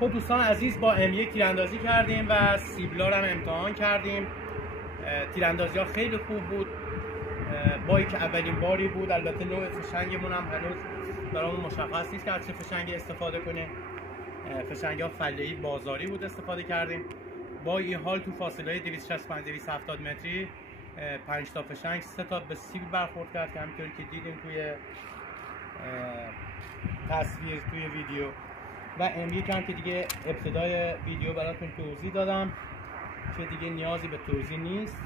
خب دوستان عزیز، با M1 تیراندازی کردیم و سیبلا رو هم امتحان کردیم. تیراندازی ها خیلی خوب بود. بایی که اولین باری بود. البته نوع فشنگمون هم هنوز برامون مشخص نیست که از چه فشنگی استفاده کنیم. فشنگ ها فله‌ای بازاری بود استفاده کردیم. با این حال تو فاصله 265 270 متری 5 تا فشنگ 3 تا به سیب برخورد کرد که همینطوری که دیدیم توی تصویر توی ویدیو. و M1 هم که دیگه ابتدای ویدیو براتون توضیح دادم که دیگه نیازی به توضیح نیست.